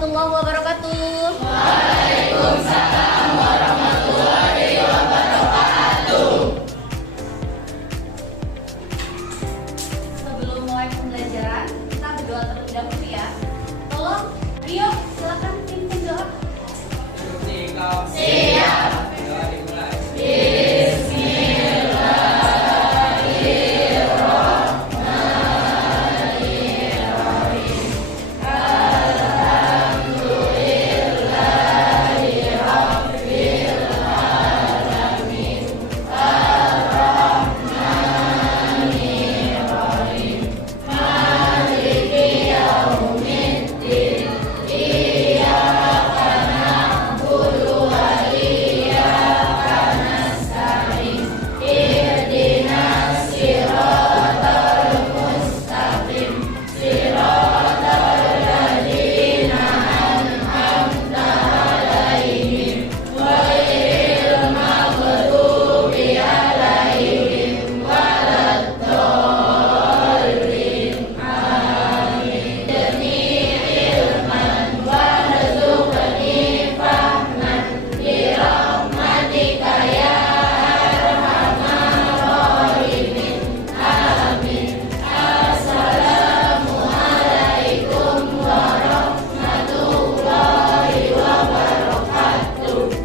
warahmatullahi wabarakatuh. Waalaikumsalam warahmatullahi wabarakatuh. Sebelum mulai pembelajaran, kita berdoa terlebih dahulu ya. Tolong, Rio, silakan pimpin doa. Siap.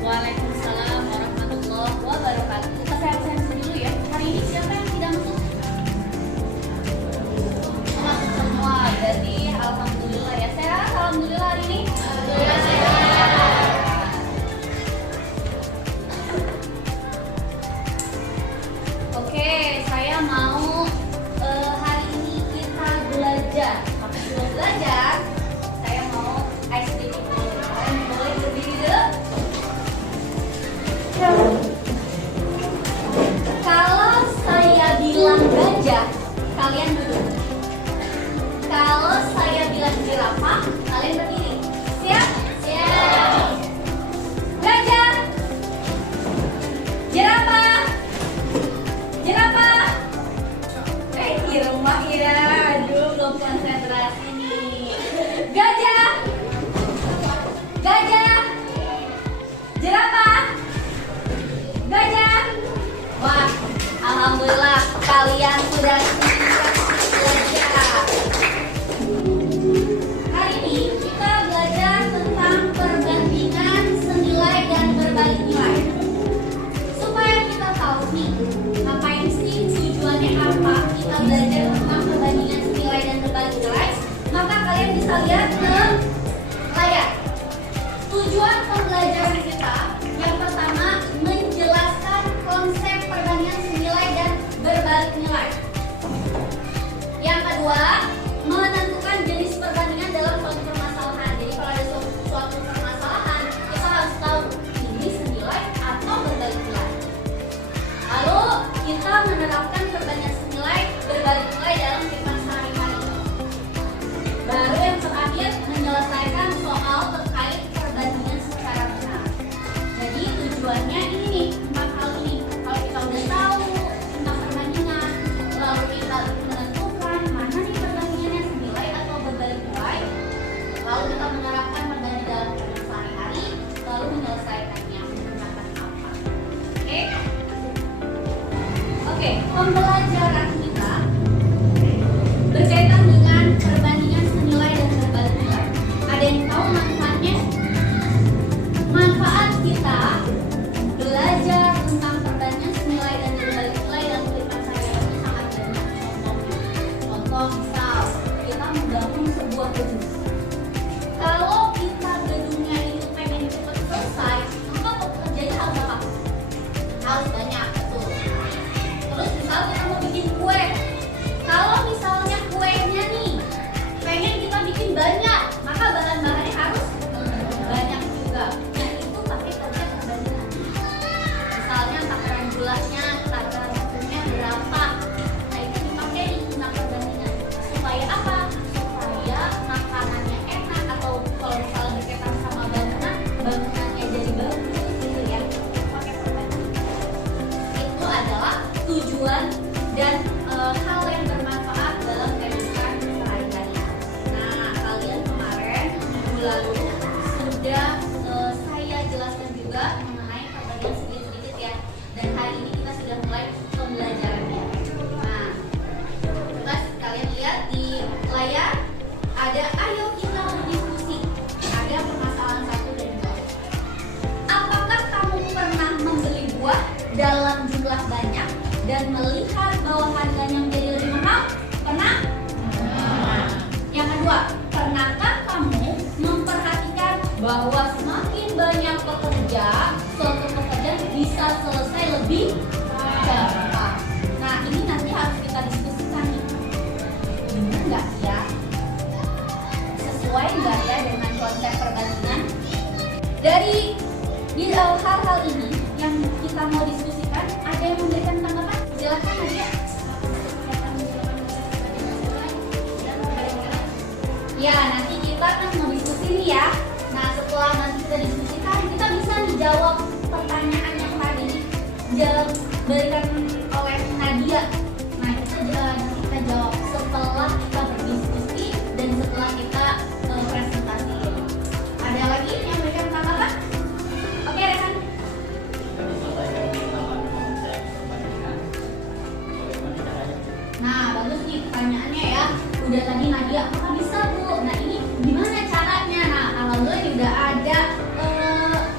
Waalaikumsalam warahmatullahi wabarakatuh. Kita sehat-sehat dulu ya. Hari ini siapa yang tidak masuk? Masuk semua. Jadi alhamdulillah ya. Sehat, alhamdulillah hari ini. Oke, saya mau hari ini kita belajar. Tapi sebelum belajar, saya mau ice cream dulu. Kalian boleh berdiri dulu. Kalau saya bilang gajah, kalian duduk. Kalau saya bilang jerapah, kalian berdiri. Siap? Siap. Gajah. Jerapah. Jerapah. Di rumah ya. Aduh, belum konsentrasi nih. Gajah. Gajah. Jerapah. Gajah. Wah, alhamdulillah kalian sudah siap belajar. Hari ini kita belajar tentang perbandingan senilai dan berbalik nilai. Supaya kita tahu nih, ngapain sih tujuannya apa kita belajar tentang perbandingan senilai dan berbalik nilai, maka kalian bisa lihat ke layar. Tujuan pembelajaran kita yang pertama menjelaskan konsep perbandingan senilai dan berbalik nilai. Yang kedua, menentukan jenis perbandingan dalam suatu permasalahan. Jadi kalau ada suatu permasalahan, kita harus tahu ini senilai atau berbalik nilai. Lalu kita menerapkan perbandingan senilai berbalik nilai dalam kehidupan sehari-hari. Baru yang terakhir, menyelesaikan soal terkait perbandingan secara benar. Jadi tujuannya ini nih, 4 hal ini. Kalau kita udah tahu tentang perbandingan, lalu kita menentukan mana nih perbandingannya senilai atau berbalik nilai, lalu kita menerapkan perbandingan dalam kehidupan sehari-hari, lalu menyelesaikannya menggunakan apa? Oke, pembelajaran kita dan melihat bahwa harganya menjadi lebih mahal? Pernah? Yang kedua, pernahkah kamu memperhatikan bahwa semakin banyak pekerja, suatu pekerjaan bisa selesai lebih cepat? Nah, ini nanti harus kita diskusikan nih. Benar nggak ya? Sesuai nggak ya dengan konsep perbandingan? Dari hal-hal ini yang kita mau diskusikan, ada yang memberikan tanggapan? Silakan Nadia. Ya, nanti kita akan mau diskusi nih ya. Nah, setelah nanti kita diskusikan, kita bisa nih jawab pertanyaan yang tadi diberikan oleh Nadia. Nah, nanti kita jawab setelah kita berdiskusi dan setelah kita presentasi. Ada lagi yang memberikan tanggapan? Oke, Rehan. Nah, bagus nih pertanyaannya ya. Udah tadi Nadia, apakah bisa Bu? Nah, ini gimana caranya? Nah, alhamdulillah ini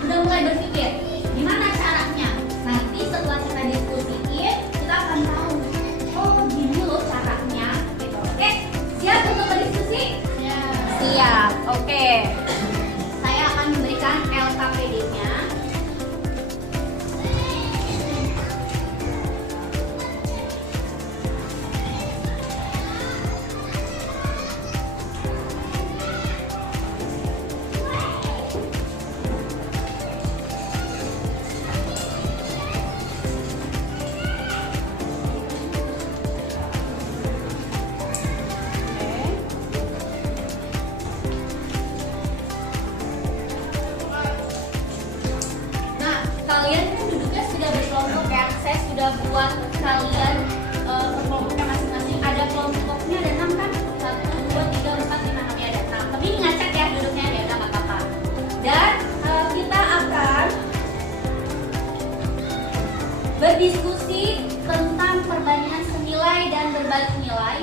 udah mulai berpikir gimana caranya. Nanti setelah kita diskusiin, kita akan tahu. Oh, gini loh caranya. Gitu. Oke, siap untuk berdiskusi? Siap. Oke. Saya akan memberikan LKPD-nya. Kalian kan duduknya sudah berkelompok ya. Saya sudah buat kalian kelompoknya masing-masing. Ada kelompoknya ada 6 kan? 1, 2, 3, 4, 5, 6 ya ada 6. Tapi ini ngacak ya duduknya ya udah nggak apa-apa. Dan kita akan berdiskusi tentang perbandingan senilai dan berbalik nilai.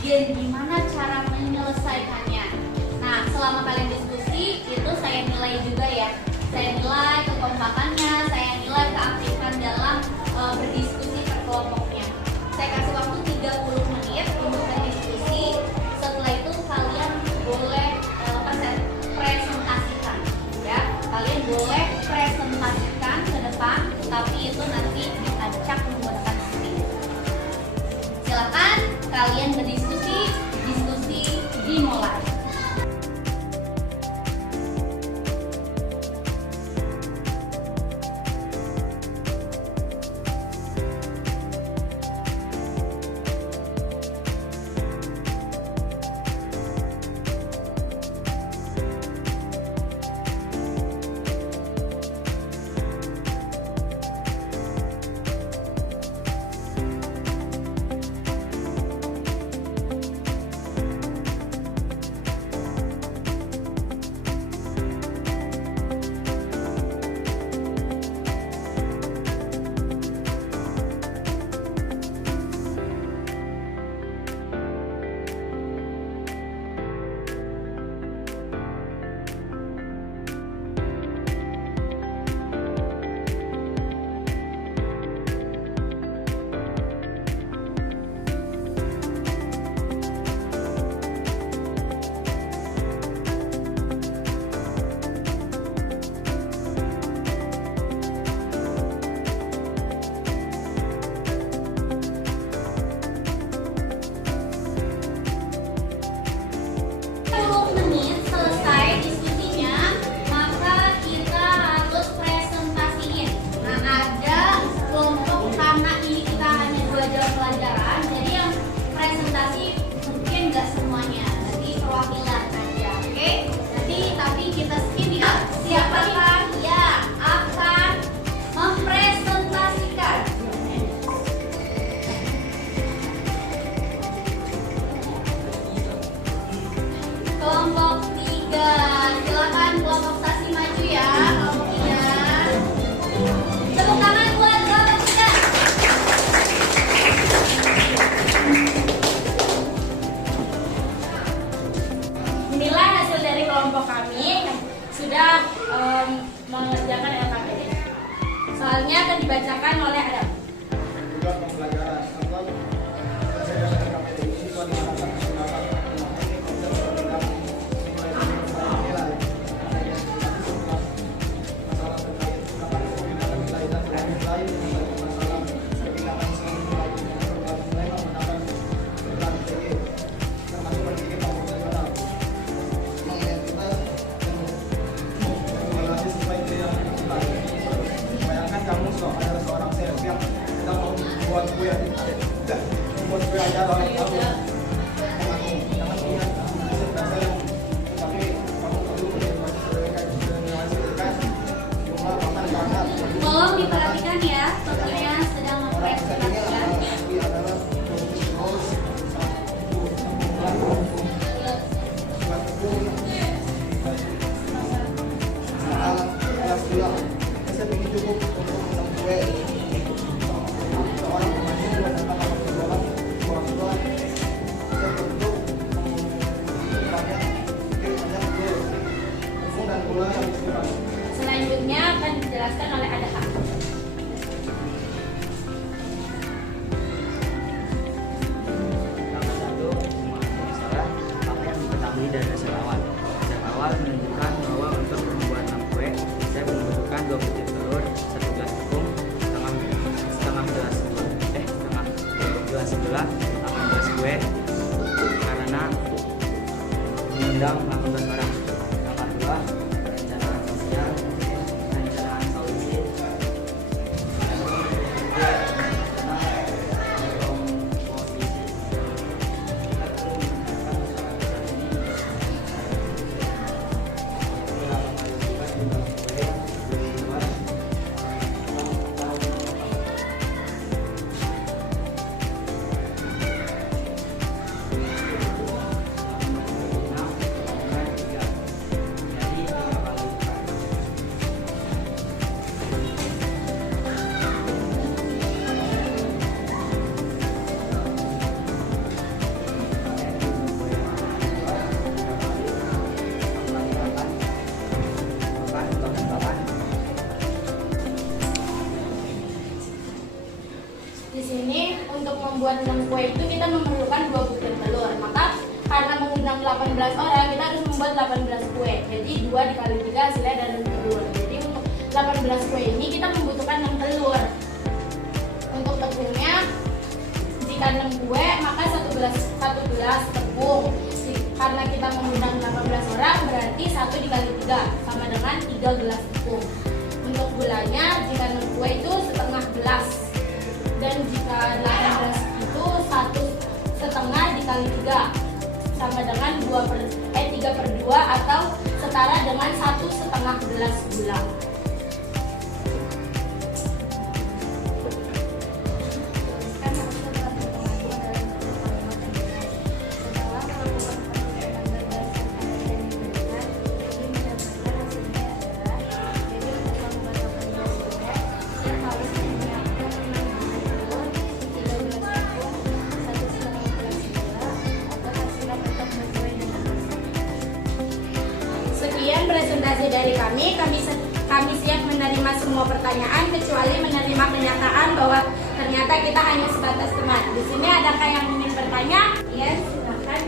Dan gimana cara menyelesaikannya. Nah, selama kalian diskusi itu saya nilai juga ya. Saya nilai kekompakannya, saya nilai keaktifan dalam berdiskusi per kelompoknya. Saya kasih waktu 30 menit untuk berdiskusi. Setelah itu kalian boleh presentasikan ya. Kalian boleh presentasikan ke depan, tapi itu nanti diacak menggunakan screen. Silakan kalian berdiskusi, diskusi dimulai. mengundang 18 orang. Langkah 2, perencanaan sosial, perencanaan solusi. Di sini untuk membuat 6 kue itu kita memerlukan 2 butir telur. Maka karena mengundang 18 orang, kita harus membuat 18 kue. Jadi 2 dikali 3 hasilnya ada 6 telur. Jadi untuk 18 kue ini kita membutuhkan 6 telur. Untuk tepungnya, jika 6 kue maka 1 gelas tepung. Karena kita mengundang 18 orang berarti 1 dikali 3 sama dengan 3 gelas tepung. Untuk gulanya jika 6 kue itu setengah gelas. Dan jika 18 itu 1,5 dikali 3 sama dengan 3/2 atau setara dengan 1,5 gelas gula. Sekian presentasi dari kami siap menerima semua pertanyaan kecuali menerima kenyataan bahwa ternyata kita hanya sebatas teman. Di sini adakah yang ingin bertanya? Ya, silakan.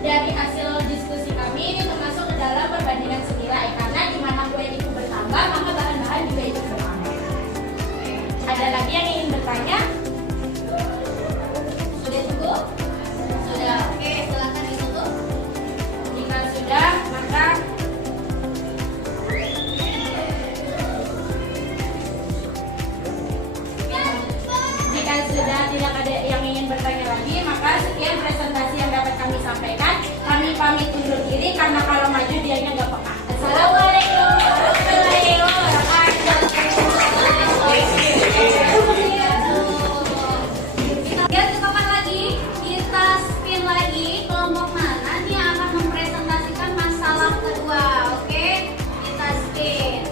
Dari hasil diskusi kami ini termasuk ke dalam perbandingan senilai karena di mana kue itu bertambah maka bahan-bahan juga itu bertambah. Ada lagi yang ingin bertanya? Sudah cukup? Sudah, oke, silakan ditutup. Jika sudah, maka tidak ada yang ingin bertanya lagi, maka sekian presentasi yang dapat kami sampaikan. Kami pamit undur diri karena kalau maju dianya nggak peka. Assalamualaikum warahmatullahi wabarakatuh. Ya, kapan lagi? Kita spin lagi kelompok mana nih yang akan mempresentasikan masalah kedua. Oke, kita spin.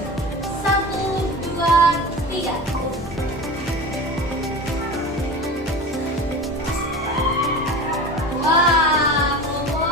1, 2, 3. Wah, kelompok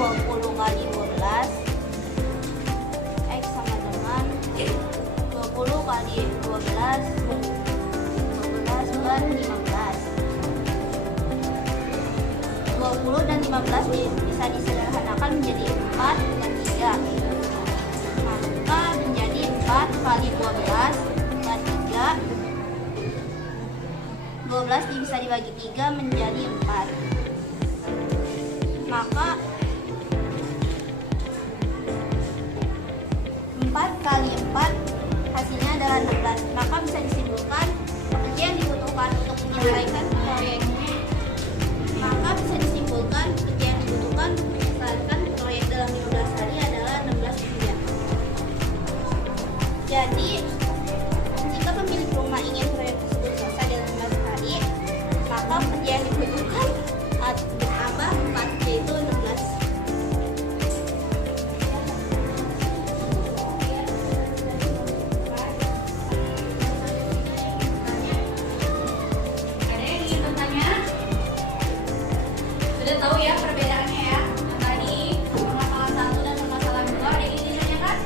20 kali 12 X sama dengan 20 kali 12 per 15. 20 dan 15 bisa disederhanakan menjadi 4 dan 3. Maka menjadi 4 kali 12 per 3. 12 bisa dibagi 3 menjadi 4. Maka 4 kali 4 hasilnya adalah 16. Maka bisa disimpulkan pekerja yang dibutuhkan untuk menyelesaikan proyek. Maka bisa disimpulkan pekerja yang dibutuhkan untuk menyelesaikan proyek dalam 15 hari adalah 16 pekerja. Jadi, jika pemilik rumah ingin proyek tersebut selesai dalam 15 hari, maka pekerja yang dibutuhkan bertambah 4, yaitu 16. Ada yang ingin bertanya? Sudah tahu ya perbedaannya ya? Tadi permasalahan 1 dan permasalahan 2 ada yang ingin ditanyakan?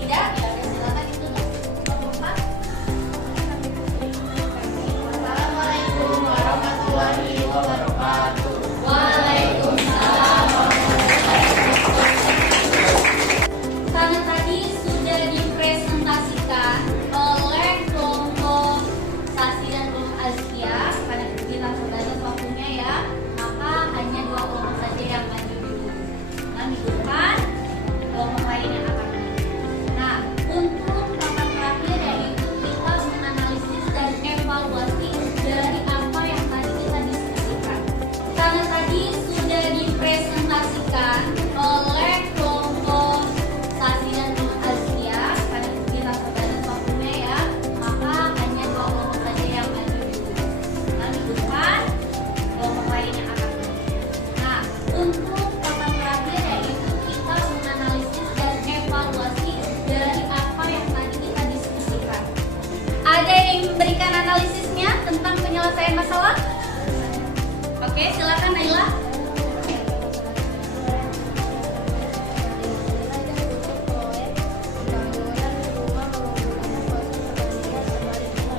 Tidak? Ya udah silakan ditutup. Lompat. Assalamualaikum warahmatullahi wabarakatuh. Waalaikumsalam. Karena tadi sudah dipresentasikan oleh kelompok Sasi dan kelompok Azkia, karena kita terbatas waktunya ya, maka hanya 2 kelompok saja yang maju dulu. Nah, minggu depan kelompok lain yang akan maju. Nah, untuk tahapan terakhir yaitu kita menganalisis dan evaluasi dari apa yang tadi kita diskusikan. Karena tadi sudah dipresentasikan oleh kelompok Sasi dan kelompok Azkia, karena kita terbatas waktunya ya, maka hanya 2 kelompok saja yang maju dulu. Nah, minggu depan kelompok lain yang akan maju. Nah, untuk tahapan terakhir yaitu kita menganalisis dan evaluasi dari apa yang tadi kita diskusikan. Ada yang memberikan analisisnya tentang penyelesaian masalah? Oke, silakan Naila.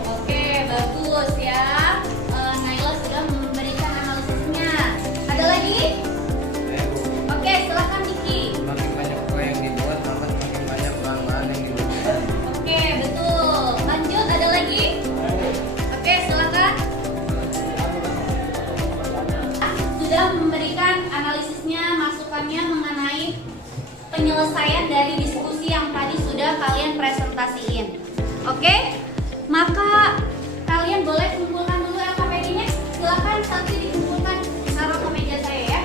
Oke, bagus ya. Naila sudah memberikan analisisnya. Ada lagi? Oke, silakan Diki. Semakin banyak kue yang dibuat, maka semakin banyak bahan-bahan yang dibutuhkan. Oke, betul. Lanjut, ada lagi? Oke, silakan. Sudah memberikan analisisnya, masukannya mengenai penyelesaian dari diskusi yang tadi sudah kalian presentasiin. Oke? Maka kalian boleh kumpulkan dulu LKPD-nya. Silakan satu dikumpulkan, taruh ke meja saya ya.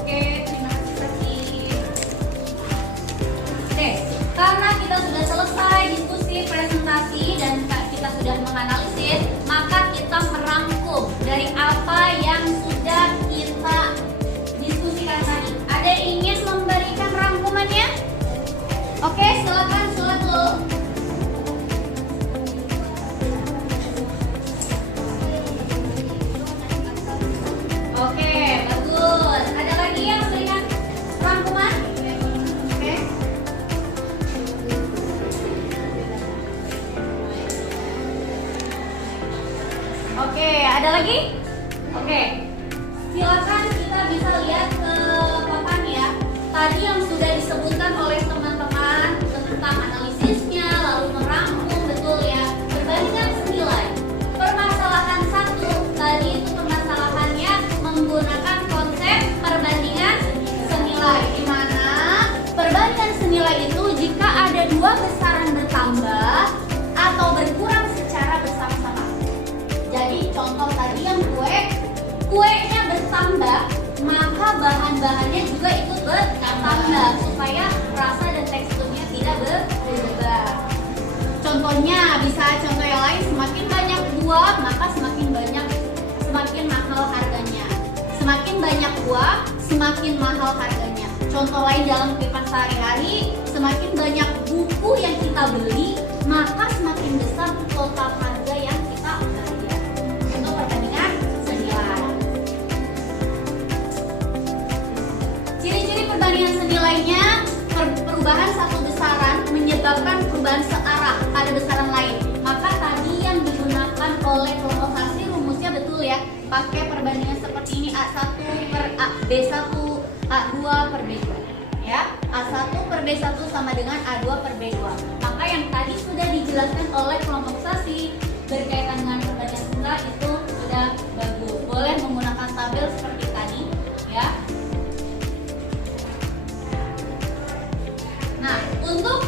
Oke, terima kasih Sasi. Oke, karena kita sudah selesai diskusi, presentasi, dan kita sudah menganalisis, maka kita merangkum dari apa yang sudah kita diskusikan tadi. Ada yang ingin memberikan rangkumannya? Oke, silakan sholat dulu. Oke, bagus. Ada lagi yang memberikan rangkuman? Oke. Oke, ada lagi? Oke. Silakan kita bisa lihat ke papan ya. Tadi yang sudah disebutkan oleh teman-teman tentang analisisnya, lalu merangkum, betul ya. Perbandingan senilai. Permasalahan 1 tadi itu permasalahannya menggunakan konsep perbandingan senilai, di mana perbandingan senilai itu jika ada 2 besaran bertambah atau berkurang secara bersama-sama. Jadi contoh tadi yang kuenya bertambah, maka bahan-bahannya juga ikut bertambah supaya rasa dan teksturnya tidak berubah. banyak buah, semakin mahal harganya. Contoh lain dalam kehidupan sehari-hari, semakin banyak buku yang kita beli, maka semakin besar total harga yang kita bayar. Untuk perbandingan senilai. Ciri-ciri perbandingan senilainya, perubahan satu besaran menyebabkan perubahan searah pada besaran lain. Maka tadi yang digunakan oleh kelompok hasil rumusnya betul ya. Pakai perbandingan seperti ini, A1 per A, B1, A2 per B2 ya. A1 per B1 sama dengan A2 per B2. Maka yang tadi sudah dijelaskan oleh kelompok sasi berkaitan dengan perbandingan senilai itu sudah bagus. Boleh menggunakan tabel seperti tadi ya. Nah, untuk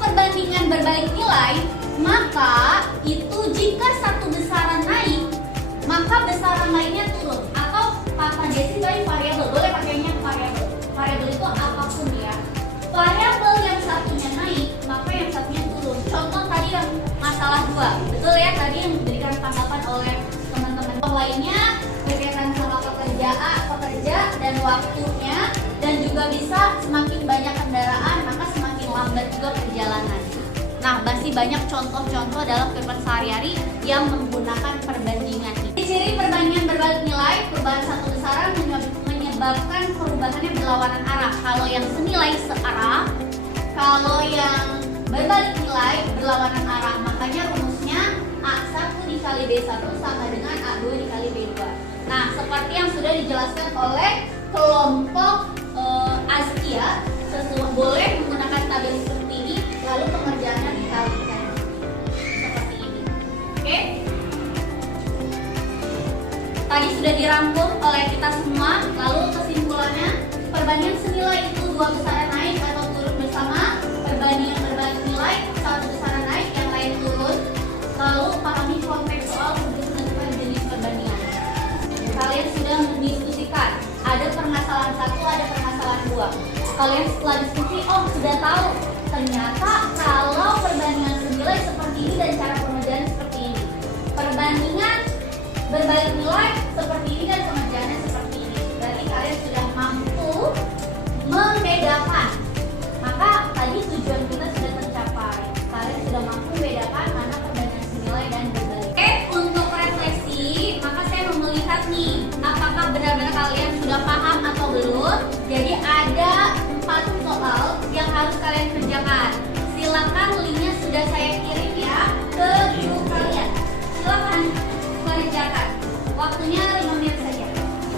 perbandingan berbalik nilai, maka itu jika satu besaran naik, maka besaran lainnya turun. Atau kata Desi tadi variabel, boleh pakainya variabel. Variabel itu apapun ya. Variabel yang satunya naik, maka yang satunya turun. Contoh tadi yang masalah 2, betul ya, tadi yang diberikan tanggapan oleh teman-teman. Lainnya berkaitan sama pekerja dan waktunya, dan juga bisa semakin banyak kendaraan, maka semakin lambat juga perjalanan. Nah, masih banyak contoh-contoh dalam kehidupan sehari-hari yang menggunakan perbandingan ini. Ciri perbandingan berbalik nilai, perubahan satu besaran menyebabkan perubahannya berlawanan arah. Kalau yang senilai searah, kalau yang berbalik nilai berlawanan arah. Makanya rumusnya A1 dikali B1 sama dengan A2 dikali B2. Nah, seperti yang sudah dijelaskan oleh kelompok Azkia, boleh menggunakan tabel seperti ini, lalu pengerjaannya dikalikan seperti ini. Oke? Tadi sudah dirangkum oleh kita semua. Lalu kesimpulannya, perbandingan senilai itu dua besaran naik atau turun bersama. Perbandingan berbalik nilai, satu besaran naik, yang lain turun. Lalu pahami konteks soal untuk menentukan jenis perbandingan. Kalian sudah mendiskusikan, ada permasalahan satu, ada permasalahan dua. Kalian setelah diskusi, oh sudah tahu, ternyata kalau perbandingan senilai seperti ini dan cara pengerjaan seperti ini. Perbandingan berbalik nilai seperti ini dan pengerjaannya seperti ini. Berarti kalian sudah mampu membedakan. Maka tadi tujuan kita sudah tercapai. Kalian sudah mampu membedakan mana perbandingan senilai dan berbalik. Oke, untuk refleksi, maka saya mau melihat nih, apakah benar-benar kalian sudah paham atau belum. Jadi ada 4 soal yang harus kalian kerjakan. Silakan linknya sudah saya kirim ya ke grup kalian. Silakan kerjakan. Waktunya 5 menit saja.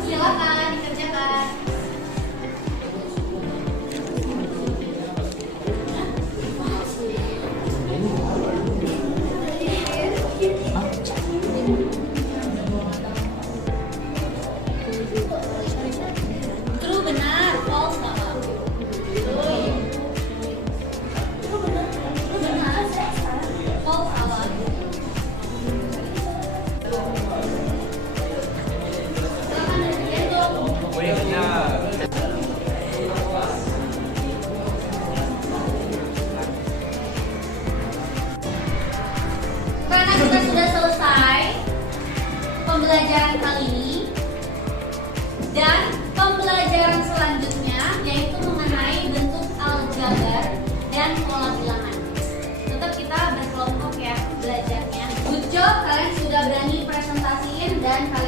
Silakan dikerjakan. True benar, false salah. True benar, false salah. Karena kita sudah selesai pembelajaran kali ini, dan pembelajaran selanjutnya yaitu mengenai bentuk aljabar dan pola bilangan. Tetap kita berkelompok ya belajarnya. Good job, kalian sudah berani presentasiin dan kalian